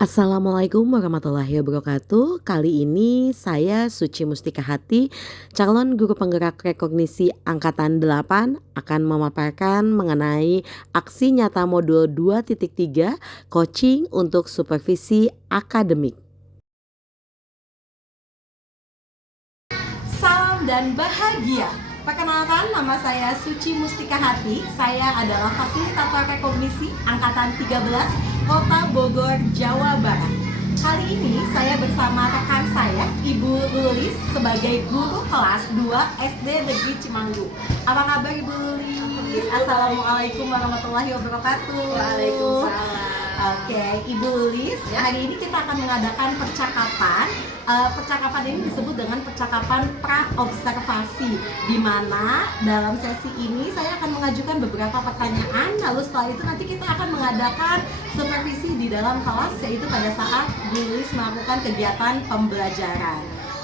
Assalamualaikum warahmatullahi wabarakatuh. Kali ini saya Suci Mustika Hati, calon guru penggerak rekognisi angkatan 8 akan memaparkan mengenai aksi nyata modul 2.3 coaching untuk supervisi akademik. Salam dan bahagia. Perkenalkan, nama saya Suci Mustika Hati. Saya adalah fasilitator rekognisi angkatan 13 Kota Bogor, Jawa Barat. Kali ini saya bersama rekan saya, Ibu Lulis, sebagai guru kelas 2 SD Negeri Cimanggu. Apa kabar Ibu Lulis? Assalamualaikum warahmatullahi wabarakatuh. Waalaikumsalam. Oke, Ibu Lulis, hari ini kita akan mengadakan percakapan. Percakapan ini disebut dengan percakapan pra-observasi, di mana dalam sesi ini saya akan mengajukan beberapa pertanyaan, lalu setelah itu nanti kita akan mengadakan supervisi di dalam kelas, yaitu pada saat Bu Lulis melakukan kegiatan pembelajaran.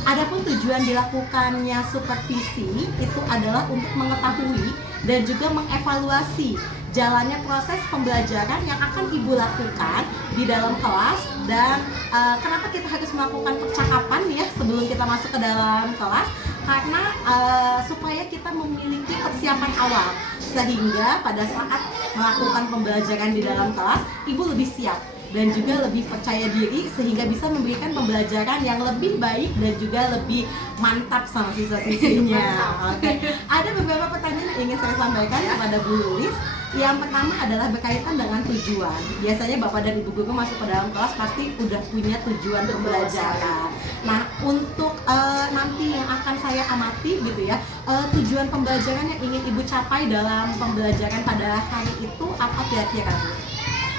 Adapun tujuan dilakukannya supervisi itu adalah untuk mengetahui dan juga mengevaluasi jalannya proses pembelajaran yang akan Ibu lakukan di dalam kelas, dan kenapa kita harus melakukan percakapan ya sebelum kita masuk ke dalam kelas, karena supaya kita memiliki persiapan awal sehingga pada saat melakukan pembelajaran di dalam kelas Ibu lebih siap dan juga lebih percaya diri sehingga bisa memberikan pembelajaran yang lebih baik dan juga lebih mantap sama siswa-siswinya. Oke. Ada beberapa pertanyaan yang ingin saya sampaikan kepada Bu Lulis. Yang pertama adalah berkaitan dengan tujuan. Biasanya Bapak dan Ibu guru masuk ke dalam kelas pasti udah punya tujuan pembelajaran. Nah, untuk nanti yang akan saya amati gitu ya, tujuan pembelajaran yang ingin Ibu capai dalam pembelajaran pada hari itu apa kira-kira Bu?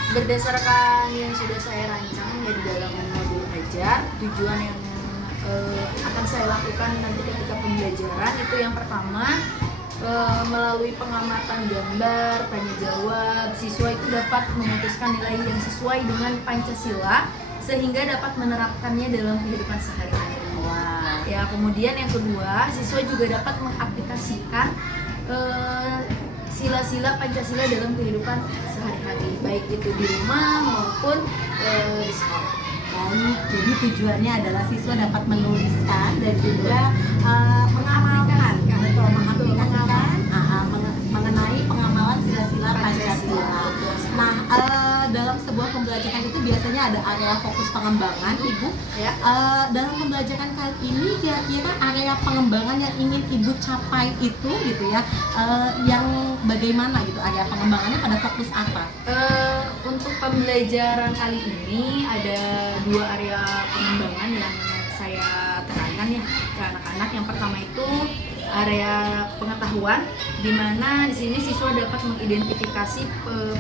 Berdasarkan yang sudah saya rancang ya di dalam modul ajar, tujuan yang akan saya lakukan nanti ketika pembelajaran itu yang pertama, melalui pengamatan gambar, tanya jawab, siswa itu dapat memutuskan nilai yang sesuai dengan Pancasila sehingga dapat menerapkannya dalam kehidupan sehari-hari. Wah. Ya, kemudian yang kedua, siswa juga dapat mengaplikasikan sila-sila Pancasila dalam kehidupan sehari-hari, baik itu di rumah maupun di sekolah. Baik, jadi tujuannya adalah siswa dapat menuliskan dan juga mengamalkan, betul, mengaplikasikan mengenai pengamalan sila-sila Pancasila. Nah, dalam sebuah pembelajaran itu biasanya ada area fokus pengembangan, Ibu. Ya. Dalam pembelajaran kali ini kira-kira area pengembangan yang ingin Ibu capai itu gitu ya, yang bagaimana gitu, area pengembangannya pada fokus apa? Untuk pembelajaran kali ini ada dua area pengembangan yang saya tekankan ya ke anak-anak. Yang pertama itu area pengetahuan, di mana di sini siswa dapat mengidentifikasi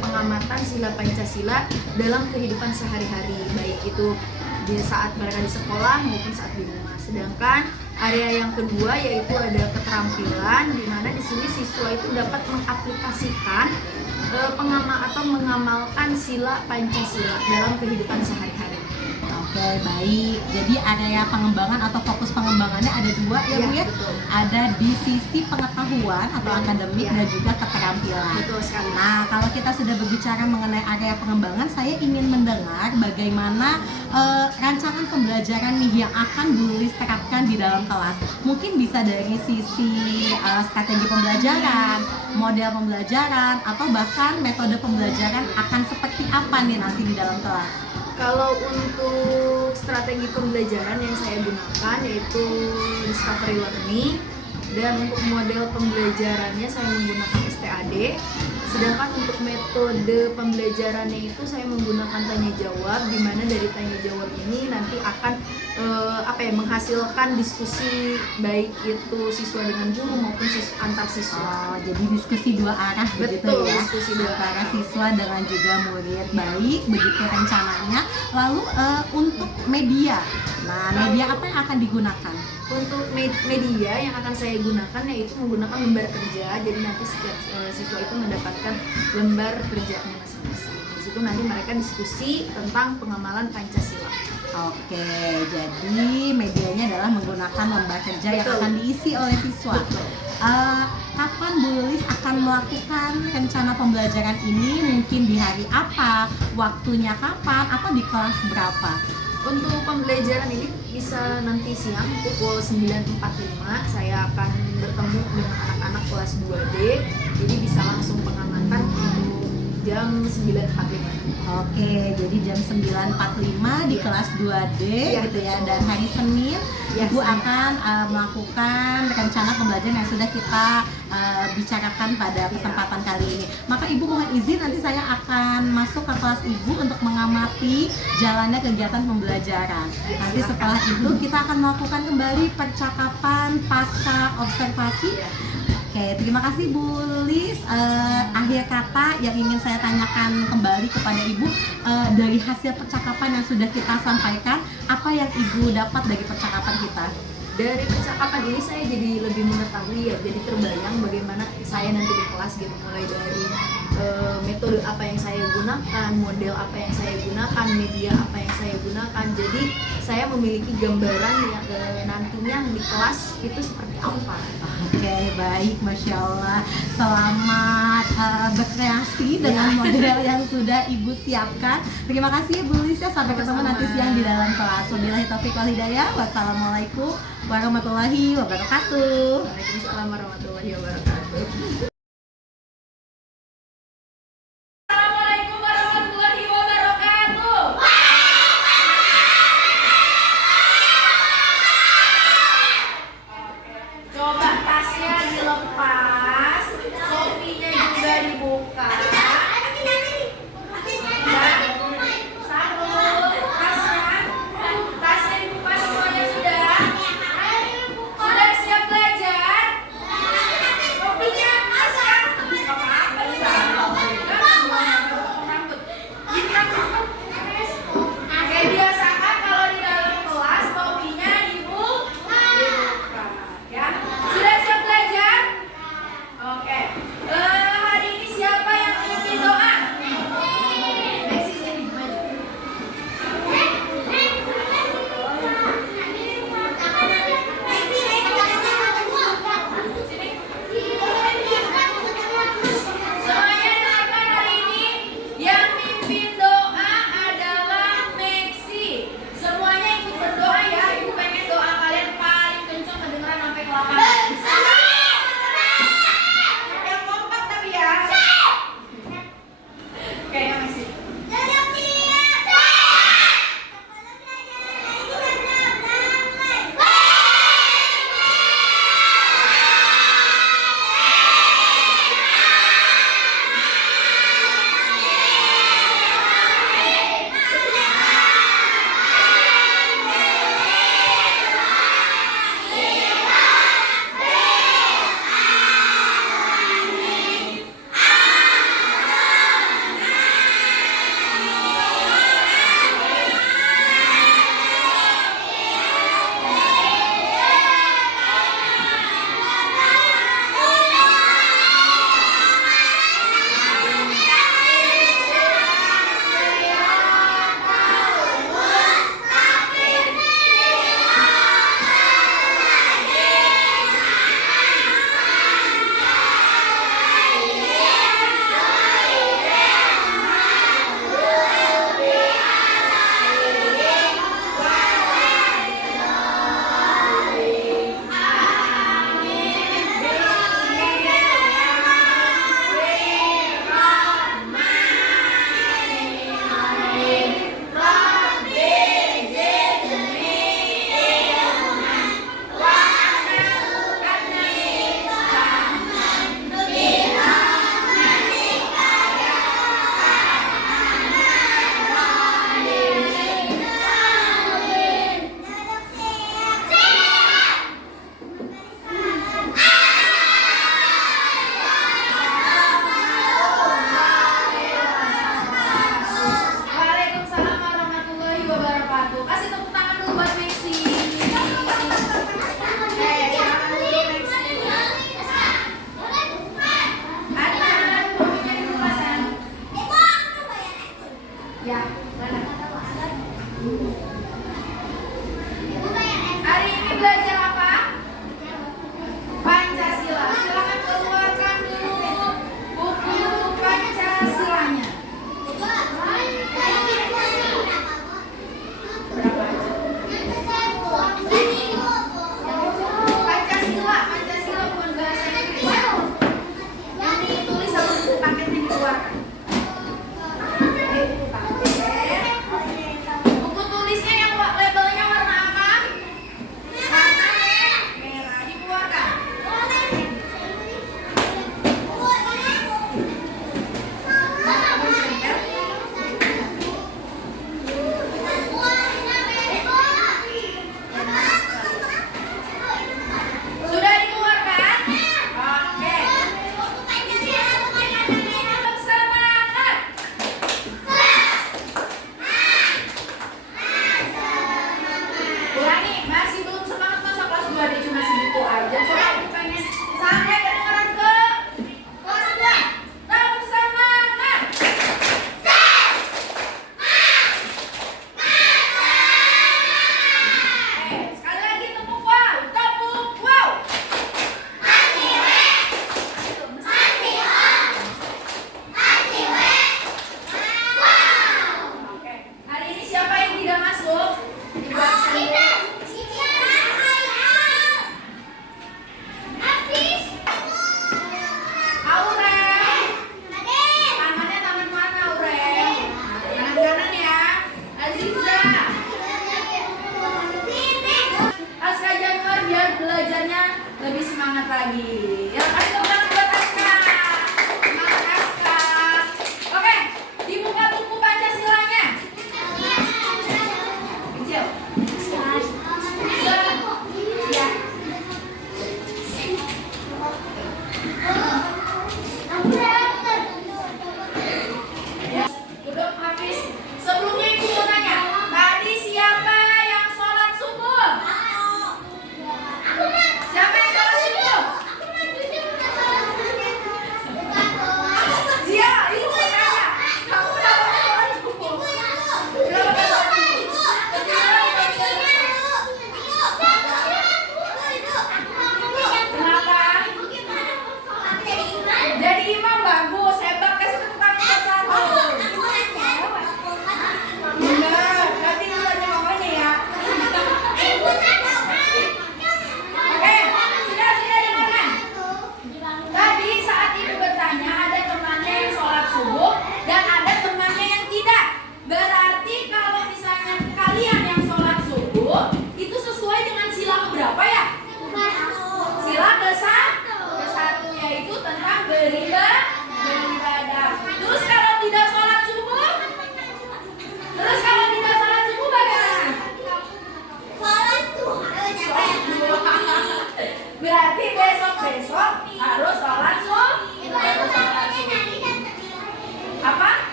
pengamatan sila Pancasila dalam kehidupan sehari-hari, baik itu di saat mereka di sekolah maupun saat di rumah. Sedangkan area yang kedua yaitu ada keterampilan, di mana di sini siswa itu dapat mengaplikasikan mengamalkan sila Pancasila dalam kehidupan sehari-hari. Oke, baik. Jadi area pengembangan atau fokus pengembangannya ada dua ya Bu ya? Betul. Ada di sisi pengetahuan atau akademik dan juga keterampilan. Betul sekali. Nah, kalau kita sudah berbicara mengenai area pengembangan, saya ingin mendengar bagaimana rancangan pembelajaran nih yang akan Bu Lulis terapkan di dalam kelas. Mungkin bisa dari sisi strategi pembelajaran, model pembelajaran, atau bahkan metode pembelajaran akan seperti apa nih nanti di dalam kelas. Kalau untuk strategi pembelajaran yang saya gunakan yaitu discovery learning, dan untuk model pembelajarannya saya menggunakan STAD. Sedangkan untuk metode pembelajarannya itu saya menggunakan tanya jawab, di mana dari tanya jawab ini nanti akan menghasilkan diskusi baik itu siswa dengan guru maupun antar siswa. Oh, jadi diskusi dua arah begitu Betul, ya, diskusi dua antara arah. siswa dengan juga murid. Baik, begitu rencananya. Lalu untuk media, nah media apa yang akan digunakan? Untuk media yang akan saya gunakan yaitu menggunakan lembar kerja. Jadi nanti setiap siswa itu mendapatkan lembar kerjanya masing-masing. Di situ nanti mereka diskusi tentang pengamalan Pancasila. Oke, jadi medianya adalah menggunakan lembar kerja yang Betul. akan diisi oleh siswa. Betul. kapan Bu Lilis akan melakukan rencana pembelajaran ini? Mungkin di hari apa, waktunya kapan, atau di kelas berapa? Untuk pembelajaran ini bisa nanti siang pukul 9.45 saya akan bertemu dengan anak-anak kelas 2D, jadi bisa langsung pengamatan untuk jam 9.45. Oke, jadi jam 9.45 di Iya. kelas 2D Iya, gitu ya. betul. Dan hari Senin Iya, Ibu Senin. akan melakukan rencana pembelajaran yang sudah kita bicarakan pada kesempatan kali ini. Maka Ibu mohon izin, nanti saya akan masuk ke kelas Ibu untuk mengamati jalannya kegiatan pembelajaran. Nanti setelah itu kita akan melakukan kembali percakapan pasca observasi. Iya. Oke, terima kasih Bu Lilis. Akhir kata yang ingin saya tanyakan kembali kepada Ibu, dari hasil percakapan yang sudah kita sampaikan, apa yang Ibu dapat dari percakapan kita? Dari percakapan ini saya jadi lebih mengetahui ya, jadi terbayang bagaimana saya nanti di kelas gitu, mulai dari metode apa yang saya gunakan, model apa yang saya gunakan, media apa yang saya gunakan. Jadi saya memiliki gambaran yang nantinya di kelas itu seperti apa. Oke, baik, Masya Allah. Selamat berkreasi dengan model yang sudah Ibu siapkan. Terima kasih Bu Lilis ya. Sampai ketemu nanti siang di dalam kelas. Wabillahi taufiq wal hidayah. Wassalamualaikum warahmatullahi wabarakatuh. Waalaikumsalam warahmatullahi wabarakatuh. Assalamualaikum warahmatullahi wabarakatuh. Coba tasnya dilepas, topinya juga dibuka. Ya, satu, tasnya dibuka semuanya sudah. Sudah siap belajar? Topinya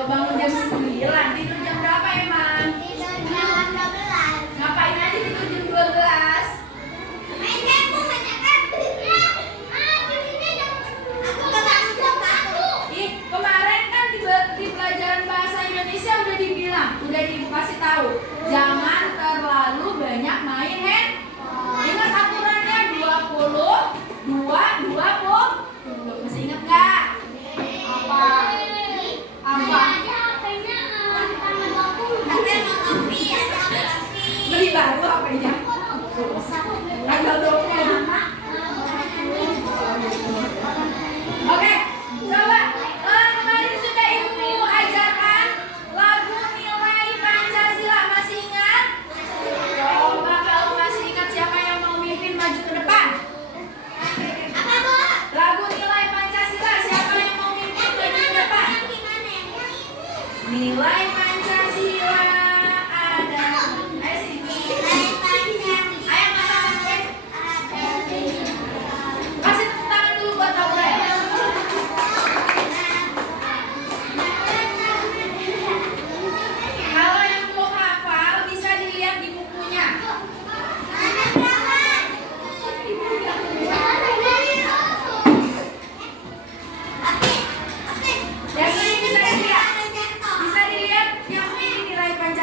Coba bangun jam 9, tidur jam berapa emang? Ngapain aja tidur jam 12? Ih, kemarin kan di pelajaran bahasa Indonesia udah dibilang, udah ibu kasih tahu, jangan terlalu banyak main handphone. Ingat aturannya 20 masih ingat nggak? Apa? Beli baru HP-nya. Tanggal 20. Oke, coba kemarin sudah ibu ajarkan lagu nilai Pancasila, masih ingat? Coba kalau masih ingat, siapa yang mau mimpin maju ke depan? Lagu nilai Pancasila, siapa yang mau mimpin maju ke depan? Nilai Pancasila ada. Ayo sini. Ayo ngomong gue. Kasih tepuk tangan dulu buat Aurel. Kalau yang belum hafal bisa dilihat di bukunya. Yang ini bisa dilihat yang ini nilai Pancasila.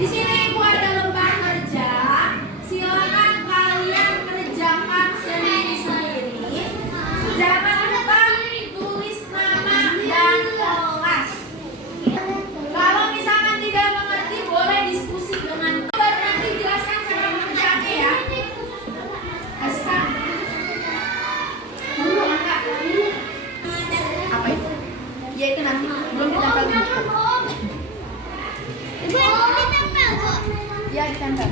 Di sini Ibu ada lembar kerja. Silakan kalian kerjakan sendiri-sendiri. Jangan lupa tulis nama dan kelas. Kalau misalkan tidak mengerti, boleh diskusi dengan baru nanti jelaskan cara mengerjakannya ya. Aska. Apa itu? Ya itu nanti belum ditempel di buku. Ya ditempel.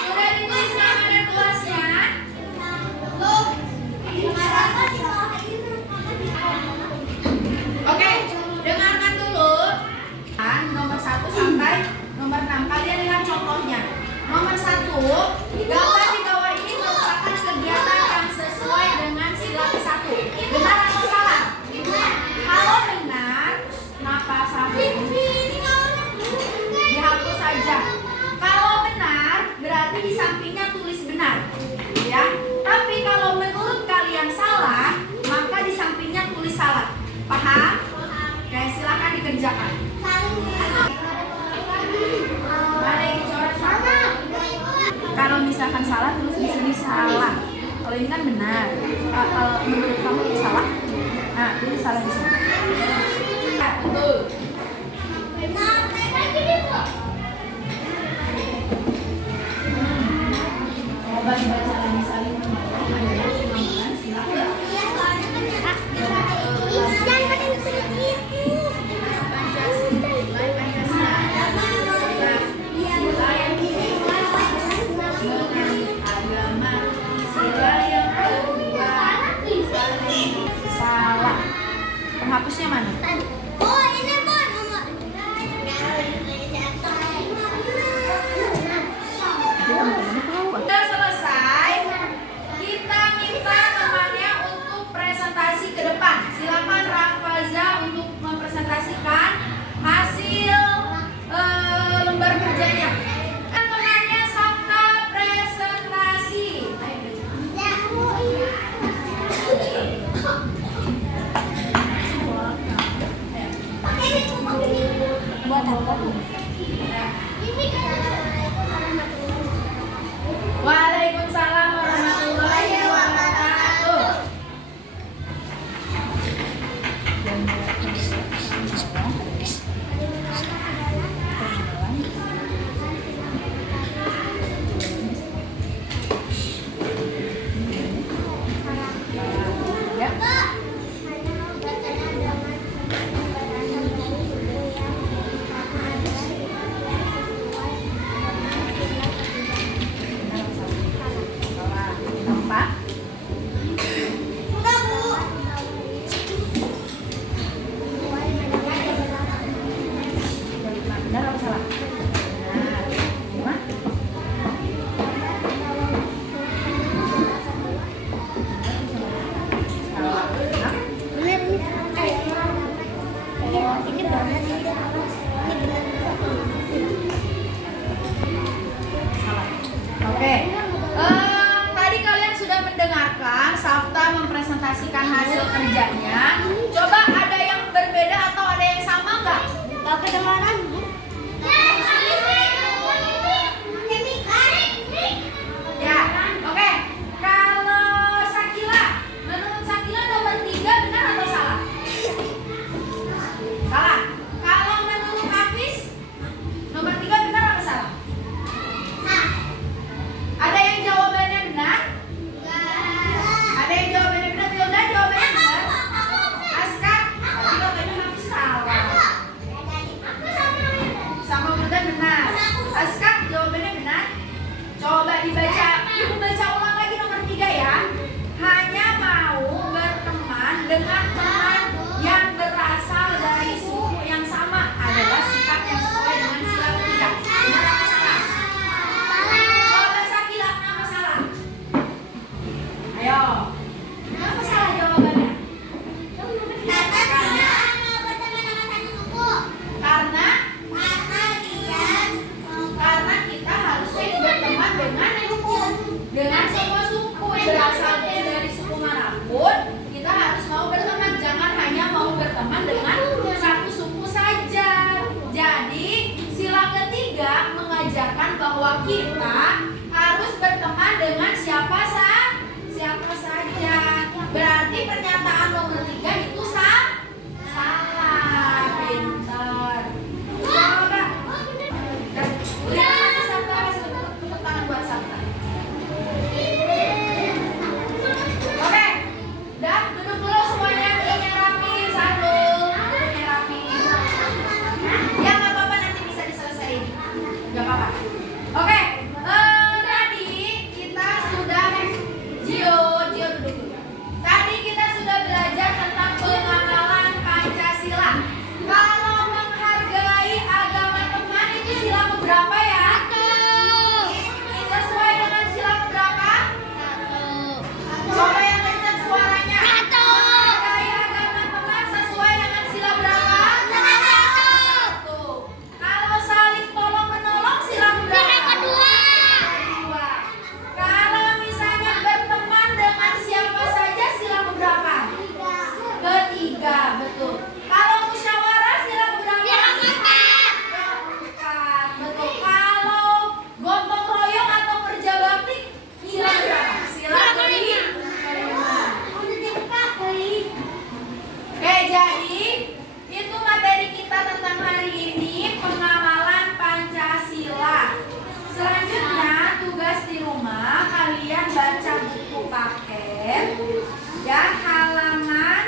Sudah ditulis nama dan kelasnya? Oke, dengarkan dulu. Nomor 1 sampai nomor 6. Kalian lihat contohnya. Nomor 1, gambar di bawah ini merupakan kegiatan yang sesuai dengan sila ke-1. Benar atau salah? Kalau benar, kenapa salah? Dihapus saja. Kalau benar, berarti di sampingnya tulis benar. Ya. Tapi kalau menurut kalian salah, maka di sampingnya tulis salah. Paham? Oke, silakan dikerjakan. Mana yang dicoret salah? Kalau misalkan salah, tulis di sini salah. Kalau ini kan benar. Kalau menurut kamu ini salah, nah tulis salah di sini. Betul. Coba dibaca lagi saling menolong. Ada teman-teman, silakan. Salah. Penghapusnya mana? Oh, ini Bon. Sudah selesai. Kita minta temannya untuk presentasi ke depan. Silakan Rafaza untuk mempresentasikan hasil lembar kerjanya. Temannya Sabta presentasi. Buat apa? Waalaikumsalam warahmatullahi wabarakatuh. Ya. Empat. Benar apa salah? Benar. Lima. Salah. Enam. Bener nih. Ini banget ini salah. Ini bener. Salah. Oke. Tadi kalian sudah mendengarkan Sabta mempresentasikan hasil kerjanya. Coba ada yang berbeda atau ada yang sama nggak? Gak kedengaran, Bu. Ya, oke. Kalau Sakila, menurut Sakila nomor 3 benar atau salah? Salah. Kalau menurut Hafiz, nomor 3 benar atau salah? Ada yang jawabannya benar? Ada yang jawabannya benar? Wilda jawabannya benar? Aska? Tadi katanya Hafiz salah. Ya, halaman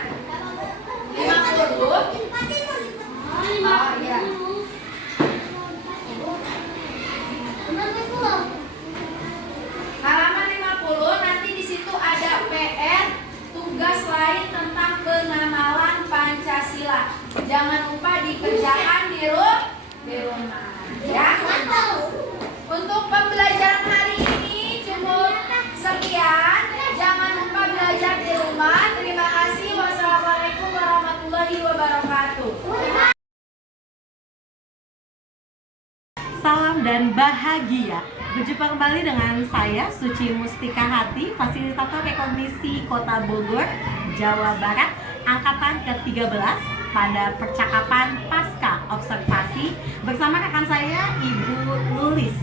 50. Oh iya. Halaman 50 nanti di situ ada PR tugas lain tentang pengamalan Pancasila. Jangan lupa dikerjakan di rumah. Ya. Untuk pembelajaran hari ini cukup sekian. Jangan lupa belajar di rumah. Terima kasih. Wassalamualaikum warahmatullahi wabarakatuh. Salam dan bahagia. Berjumpa kembali dengan saya Suci Mustika Hati, Fasilitator Rekognisi Kota Bogor, Jawa Barat, angkatan ke-13 pada percakapan pasca observasi bersama rekan saya Ibu Lulis,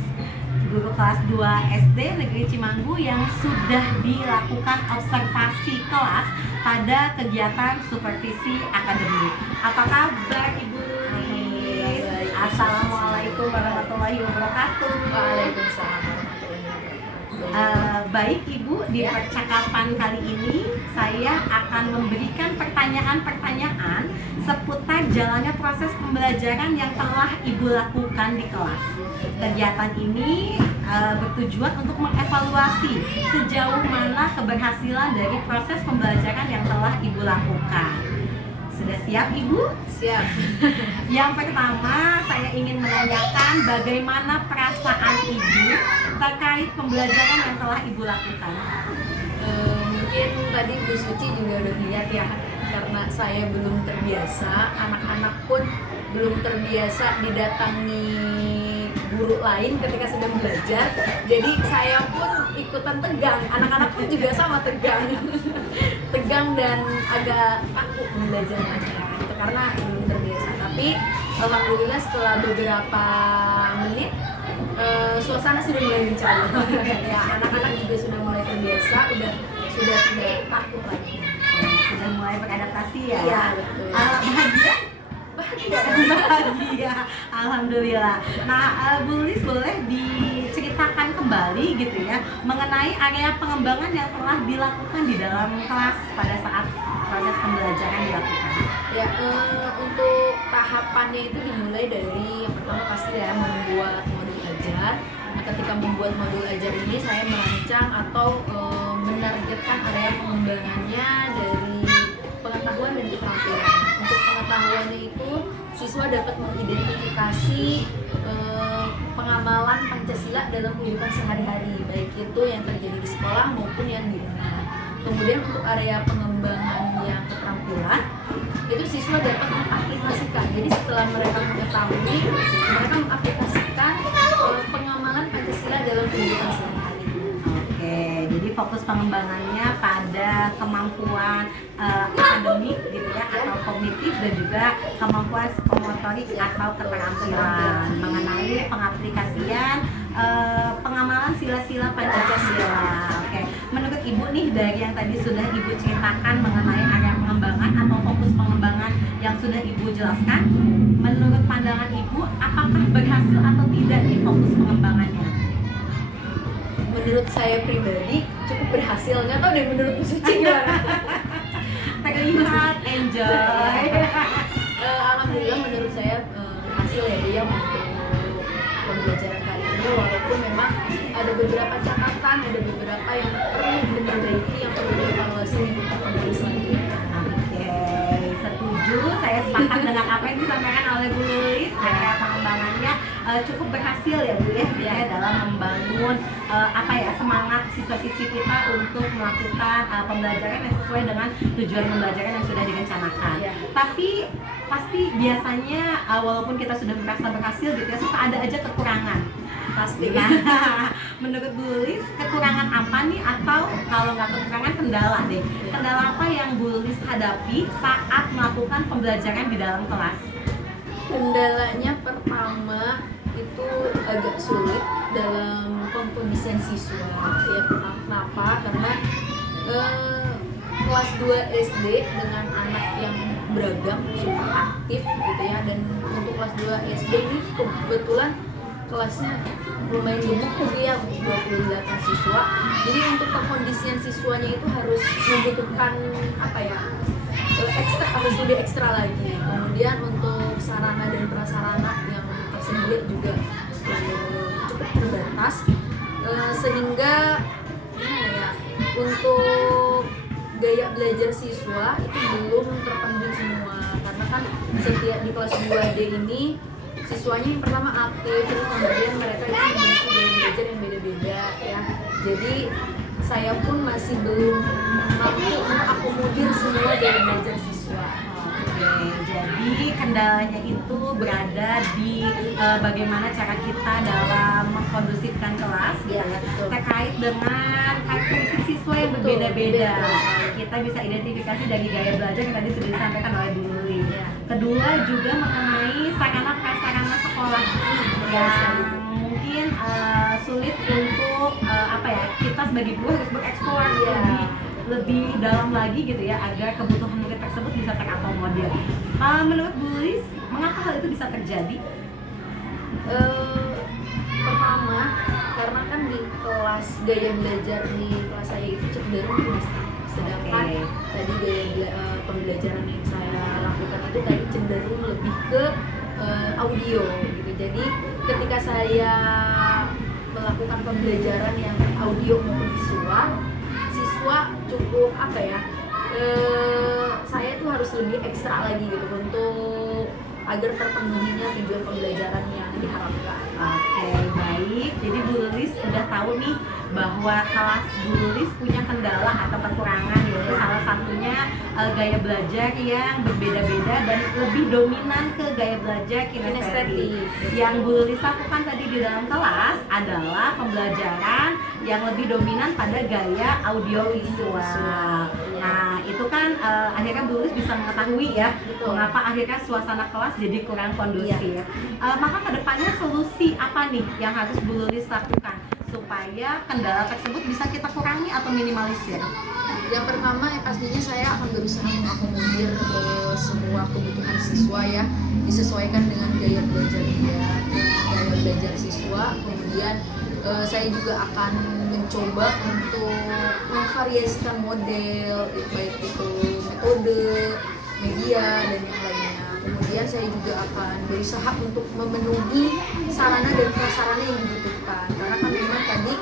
guru kelas 2 SD Negeri Cimanggu yang sudah dilakukan observasi kelas pada kegiatan supervisi akademik. Apa kabar Ibu Lulis? Assalamualaikum warahmatullahi wabarakatuh. Waalaikumsalam warahmatullahi wabarakatuh. Baik Ibu, di percakapan kali ini saya akan memberikan pertanyaan-pertanyaan seputar jalannya proses pembelajaran yang telah Ibu lakukan di kelas. Kegiatan ini bertujuan untuk mengevaluasi sejauh mana keberhasilan dari proses pembelajaran yang telah Ibu lakukan. Sudah siap Ibu? Siap. Yang pertama, saya ingin menanyakan bagaimana perasaan Ibu terkait pembelajaran yang telah Ibu lakukan. Mungkin tadi Bu Suci juga udah lihat ya, karena saya belum terbiasa, anak-anak pun belum terbiasa didatangi guru lain ketika sedang belajar. Jadi saya pun ikutan tegang, anak-anak pun juga sama tegang. Tegang dan agak kaku pembelajarannya gitu, karena belum terbiasa. Tapi alhamdulillah setelah beberapa menit suasana sudah mulai mencair. Ya, anak-anak juga sudah mulai terbiasa, sudah tidak kaku lagi. Sudah mulai beradaptasi ya? Iya, betul. Bahagia? Bahagia, alhamdulillah. Nah, Bu Lis boleh diceritakan kembali gitu ya mengenai area pengembangan yang telah dilakukan di dalam kelas pada saat proses pembelajaran dilakukan. Ya, untuk tahapannya itu dimulai dari yang pertama pasti ya membuat modul ajar. Nah, ketika membuat modul ajar ini saya merancang atau menargetkan area pengembangannya dari pengetahuan dan keterampilan. Untuk pengetahuannya itu siswa dapat mengidentifikasi pengamalan Pancasila dalam kehidupan sehari-hari, baik itu yang terjadi di sekolah maupun yang di rumah. Kemudian untuk area pengembangan yang keterampilan itu siswa dapat mengaplikasikan. Jadi setelah mereka mengetahui, mereka mengaplikasikan pengamalan Pancasila dalam kehidupan sehari-hari. Oke, jadi fokus pengembangannya pada kemampuan akademik gitu ya, atau kognitif, dan juga kemampuan psikomotorik atau keterampilan mengenai pengaplikasian pengamalan sila-sila Pancasila. Oke, menurut Ibu nih dari yang tadi sudah Ibu ceritakan mengenai area pengembangan atau fokus pengembangan yang sudah Ibu jelaskan, menurut pandangan Ibu apakah berhasil atau tidak nih fokus pengembangannya? Menurut saya pribadi cukup berhasil. Nggak tahu deh menurut Bu Suci gimana. Terlihat enjoy. Alhamdulillah menurut saya berhasil ya dia untuk pembelajaran kali ini, walaupun memang ada beberapa catatan, ada beberapa yang perlu diperbaiki, yang perlu dievaluasi untuk pembelajaran selanjutnya. Oke, setuju. Saya sepakat dengan apa yang disampaikan oleh Bu Lulis. Area pengembangannya cukup berhasil ya Bu ya, dalam membangun semangat siswa-siswi kita untuk melakukan pembelajaran yang sesuai dengan tujuan pembelajaran yang sudah direncanakan. Ya. Tapi pasti biasanya walaupun kita sudah merasa berhasil gitu ya, suka ada aja kekurangan. Pasti. Nah, menurut Bu Lulis kekurangan apa nih, atau kalau nggak kekurangan kendala deh, kendala apa yang Bu Lulis hadapi saat melakukan pembelajaran di dalam kelas? Kendalanya pertama itu agak sulit dalam pengkondisian siswa. Ya, kenapa? Karena kelas 2 SD dengan anak yang beragam, super aktif gitu ya, dan untuk kelas 2 SD ini kebetulan kelasnya lumayan gemuk gitu ya untuk 28 siswa. Jadi untuk pengkondisian siswanya itu harus membutuhkan apa ya? Ekstra, harus lebih ekstra lagi. Kemudian untuk sarana dan prasarana yang tersedia juga cukup terbatas, sehingga gimana ya, untuk gaya belajar siswa itu belum terpenuhi semua, karena kan setiap di kelas 2D ini siswanya yang pertama aktif, terus kemudian mereka itu memiliki gaya belajar yang beda-beda ya. Jadi saya pun masih belum mampu mengakomodir semua gaya belajar siswa. Oke, jadi kendalanya itu berada di bagaimana cara kita dalam mengkondusifkan kelas Iya, ya, betul. terkait dengan karakteristik siswa yang Betul, berbeda-beda. betul. Kita bisa identifikasi dari gaya belajar yang tadi sudah disampaikan oleh Bu Luli. Iya. Kedua juga mengenai sarana prasarana sekolah yang mungkin sulit untuk apa ya, kita sebagai guru harus bereksplor Iya. lebih dalam lagi gitu ya, agar kebutuhan murid tersebut bisa terakomodir. Menurut Bu Lis, mengapa hal itu bisa terjadi? Pertama, karena kan di kelas gaya belajar di kelas saya itu cenderung domestik, sedangkan Oke. tadi pembelajaran yang saya lakukan itu tadi cenderung lebih ke audio gitu. Jadi ketika saya melakukan pembelajaran yang audio maupun visual, siswa cukup apa ya, saya tuh harus lebih ekstra lagi gitu untuk agar terpenuhinya tujuan pembelajaran yang diharapkan. Oke, baik. Jadi Bu Lilis udah tahu nih bahwa kelas Bu Lilis punya kendala atau kekurangan, yaitu salah satunya gaya belajar yang berbeda-beda dan lebih dominan ke gaya belajar kinestetik. Yang Bu Lilis lakukan tadi di dalam kelas adalah pembelajaran yang lebih dominan pada gaya audiovisual. Nah, itu kan akhirnya Bu Lilis bisa mengetahui ya, Betul. mengapa akhirnya suasana kelas jadi kurang kondusif. Maka kedepannya solusi apa nih yang harus Bu Lilis lakukan supaya kendala tersebut bisa kita kurangi atau minimalisir? Yang pertama ya pastinya saya akan berusaha mengakomodir semua kebutuhan siswa ya, disesuaikan dengan gaya belajar dia, gaya belajar siswa. Kemudian saya juga akan mencoba untuk memvariasikan model, baik itu metode, media dan yang lainnya. Kemudian saya juga akan berusaha untuk memenuhi sarana dan prasarana yang dibutuhkan, karena kan memang tadi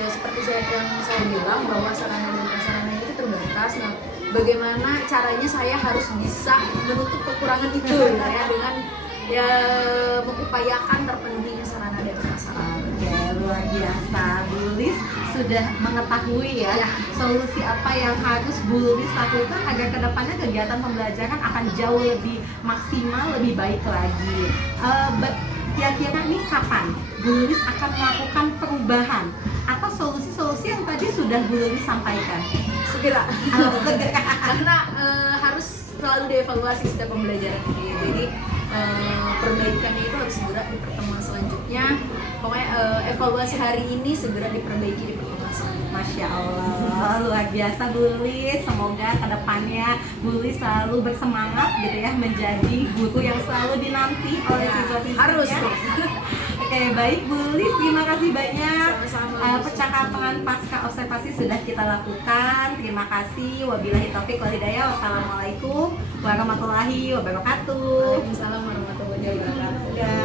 ya, seperti yang saya bilang bahwa sarana dan prasarana itu terbatas. Nah, bagaimana caranya saya harus bisa menutup kekurangan itu ya dengan ya mengupayakan terpenuhinya sarana dan prasarana. Oke, luar biasa. Bu Lilis sudah mengetahui ya solusi apa yang harus Bu Lilis lakukan agar kedepannya kegiatan pembelajaran akan jauh lebih maksimal, lebih baik lagi. Kira-kira nih kapan Bu Lilis akan melakukan perubahan atau solusi-solusi yang tadi sudah Bu Lilis sampaikan? Segera. Karena harus selalu dievaluasi setiap pembelajaran ini. Jadi perbaikannya itu harus segera di pertemuan selanjutnya. Pokoknya evaluasi hari ini segera diperbaiki di pertemuan selanjutnya. Masya Allah, luar biasa Bu Lilis. Semoga kedepannya Bu Lilis selalu bersemangat gitu ya, menjadi guru yang selalu dinanti oleh siswa-siswanya. Harus. Oke, baik Bu Lilis, terima kasih banyak. Sama-sama. Percakapan pasca observasi sudah kita lakukan. Terima kasih. Wabillahi taufik wal hidayah. Wassalamualaikum warahmatullahi wabarakatuh. Waalaikumsalam warahmatullahi wabarakatuh. Ya.